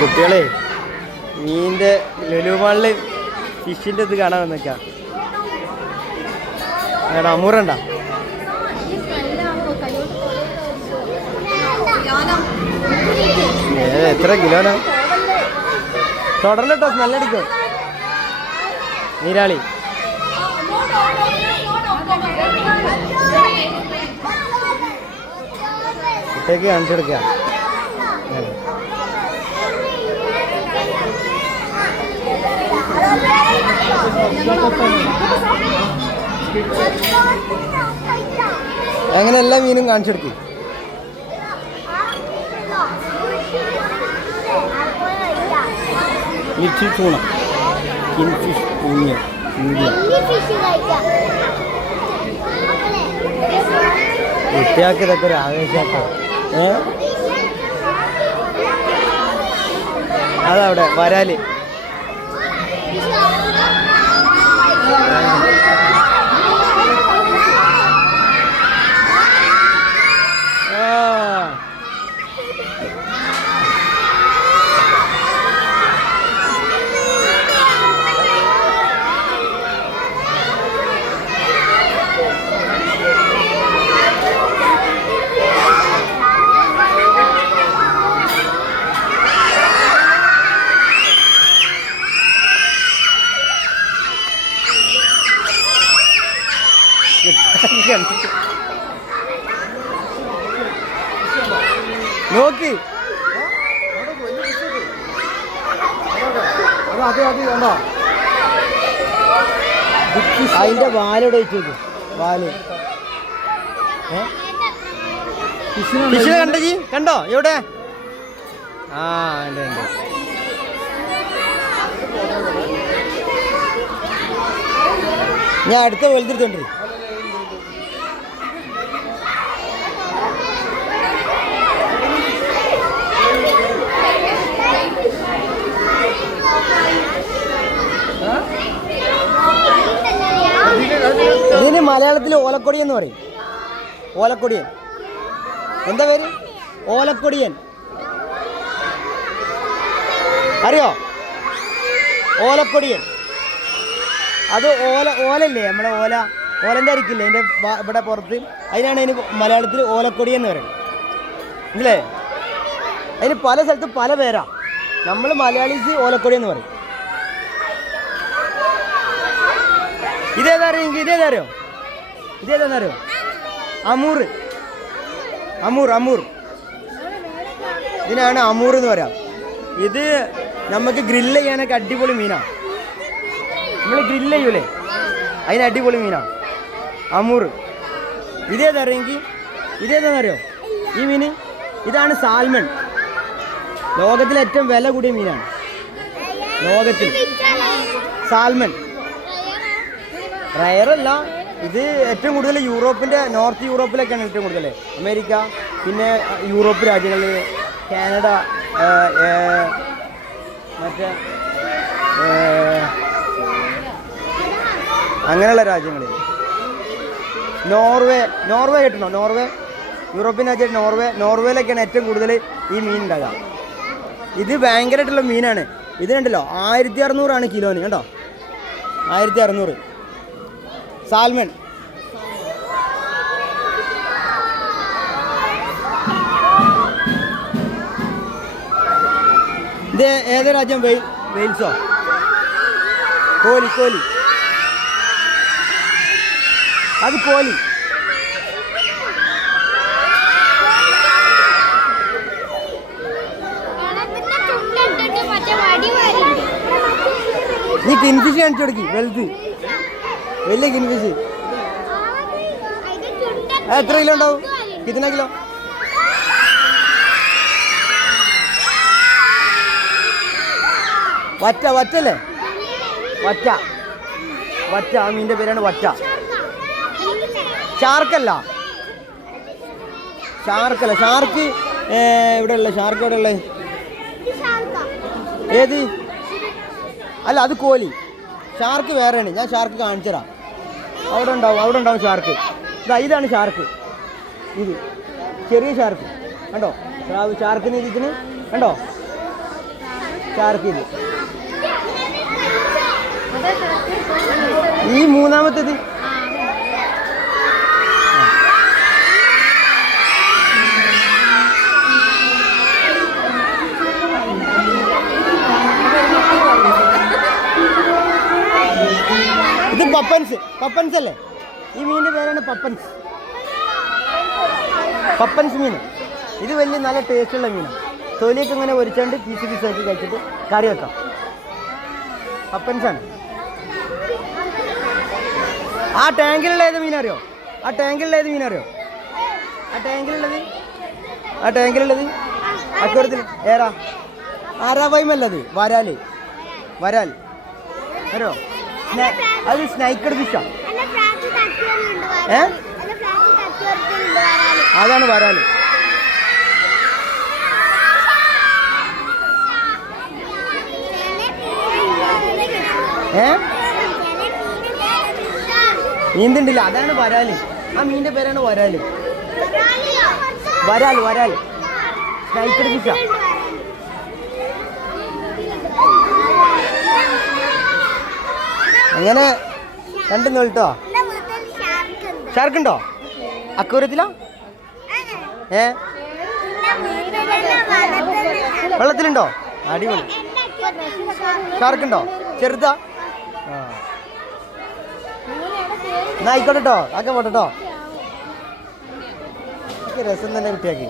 കുട്ടികളെ മീന്റെ ലുലുമാളിൽ ഫിഷിന്റെ ഇത് കാണാൻ വന്നേക്കാ. എടാ അമൂറണ്ട. എത്ര കിലോനാ? തുടർന്നിട്ടോ സ്മെല്ലടിക്കും നീരാളി. കുട്ടിയൊക്കെ കാണിച്ചെടുക്കുക അങ്ങനെ എല്ലാ മീനും കാണിച്ചെടുക്കും? ലിച്ചി ചൂണ. കിൻഫിഷ് മീഡിയം കുട്ടികൾക്ക് ഇതൊക്കെ ഒരു ആവേശമാക്കാം ഏ? അതവിടെ വരാൽ ആ നോക്കി. അതിന്റെ വാലോടെ വെച്ചു വാൽ. ഫിഷിനെ കണ്ടോ കണ്ടോ? എവിടെ? ആ ഞാൻ അടുത്ത വലുതെടുത്തോണ്ട് ഇതിന് മലയാളത്തിൽ ഓലക്കൊടി എന്ന് പറയും. ഓലക്കൊടിയൻ. എന്താ പേര്? ഓലക്കൊടിയൻ. അറിയോ? ഓലക്കൊടിയൻ. അത് ഓല ഓലല്ലേ? നമ്മുടെ ഓല ഓലന്റെ അരിക്കില്ലേ? എന്റെ ഇവിടെ പുറത്ത്. അതിനാണ് അതിന് മലയാളത്തിൽ ഓലക്കൊടി എന്ന് പറയുന്നത്. ഇല്ലേ? അതിന് പല സ്ഥലത്തും പല പേരാ. നമ്മൾ മലയാളീസ് ഓലക്കൊടി എന്ന് പറയും. ഇതേതാ അറിയോ? ഇതേതാ അറിയോ? ഇതേതാണെന്നറിയോ അമൂർ അമൂർ അമൂർ. ഇതിനാണ് അമൂർ എന്ന് പറയാം. ഇത് നമുക്ക് ഗ്രില്ല് ചെയ്യാനൊക്കെ അടിപൊളി മീനാണ് നമ്മൾ ഗ്രില്ല് ചെയ്യൂലേ? അതിന് അടിപൊളി മീനാണ് അമൂർ. ഇതേതാ അറിയെങ്കിൽ ഇതേതാണെന്നറിയോ ഈ മീൻ? ഇതാണ് സാൽമൺ. ലോകത്തിലെ ഏറ്റവും വില കൂടിയ മീനാണ്. ലോകത്തിൽ. സാൽമൺ. റയറല്ല ഇത് ഏറ്റവും കൂടുതൽ യൂറോപ്പിന്റെ നോർത്ത് യൂറോപ്പിലൊക്കെയാണ് ഏറ്റവും കൂടുതൽ. അമേരിക്ക പിന്നെ യൂറോപ്പ് രാജ്യങ്ങളിൽ കാനഡ മറ്റേ അങ്ങനെയുള്ള രാജ്യങ്ങളിൽ നോർവേ നോർവേ കിട്ടണോ നോർവേ യൂറോപ്യൻ രാജ്യം നോർവേ നോർവേയിലൊക്കെയാണ് ഏറ്റവും കൂടുതൽ ഈ മീൻ ഉണ്ടാകുക ഇത് ഭയങ്കരമായിട്ടുള്ള മീനാണ്. ഇതിനുണ്ടല്ലോ ആയിരത്തി അറുന്നൂറാണ് കിലോന് കേട്ടോ ആയിരത്തി അറുന്നൂറ് സാൽമൺ. ഇത് ഏത് രാജ്യം? വെയിൽ വെയിൽസോ? കോലി കോലി. അത് കോലി. നീ കിൻഫിഷ് കാണിച്ചു കൊടുക്കി വലുത് വലിയ കിൻഫിഷ് എത്ര കിലോ ഉണ്ടാവും? കിതന കിലോ? വറ്റ വറ്റല്ലേ? വറ്റ. വറ്റ ആ മീന്റെ പേരാണ് വറ്റ. ഷാർക്കല്ല. ഷാർക്കല്ല. ഷാർക്ക് ഇവിടെ ഉള്ള ഷാർക്ക് എവിടെ ഉള്ളത് ഏത്? അല്ല അത് കോലി. ഷാർക്ക് വേറെയാണ്. ഞാൻ ഷാർക്ക് കാണിച്ചു തരാം അവിടെ ഉണ്ടാവും അവിടെ ഉണ്ടാവും ഷാർക്ക് ഇതാ ഇതാണ് ഷാർക്ക് ഇത് ചെറിയ ഷാർക്ക് കണ്ടോ? സ്രാവ് ഷാർക്കിന് ഇതിന് കണ്ടോ? ഷാർക്ക് ഇത്. ഈ മൂന്നാമത്തേത് പപ്പൻസ്. പപ്പൻസ് അല്ലേ? ഈ മീനിന്റെ പേരാണ് പപ്പൻസ്. പപ്പൻസ് മീൻ. ഇത് വലിയ നല്ല ടേസ്റ്റുള്ള മീനാണ് തൊലിയൊക്കെ ഇങ്ങനെ ഒരിച്ചാണ്ട് പീസ് പീസ് ആക്കി കഴിച്ചിട്ട് കറി വെക്കാം. പപ്പൻസാണ് ആ ടാങ്കിലുള്ള ഏത് മീൻ അറിയോ ആ ടാങ്കിലുള്ള ഏത് മീൻ അറിയോ ആ ടാങ്കിലുള്ളത് ആ ടാങ്കിലുള്ളത് അക്കൂരത്തിൽ ഏറാ ആരാ വൈമല്ലത് വരാൽ. വരാൽ. അറിയോ? അത് സ്നൈക്കഡ് ഫിഷാ ഏ? വരാൽ. അതാണ് വരാൽ ഏ? നീന്തുണ്ടില്ല അതാണ് വരാൽ ആ മീനിന്റെ പേരാണ് വരാൽ. വരാൽ വരാൽ സ്നൈക്കഡ് ഫിഷാ അങ്ങനെ രണ്ടും കേട്ടോ ഷാർക്ക് ഉണ്ടോ. അക്കൂരത്തിലാ? ഏ? വെള്ളത്തിലുണ്ടോ? അടിപൊളി. ഷാർക്ക് ഉണ്ടോ. ചെറുതാ? ആ. എന്നാ ആയിക്കോട്ടെ കേട്ടോ ആക്കാൻ പോട്ടെ കേട്ടോ രസം തന്നെ കുട്ടിയാക്കി.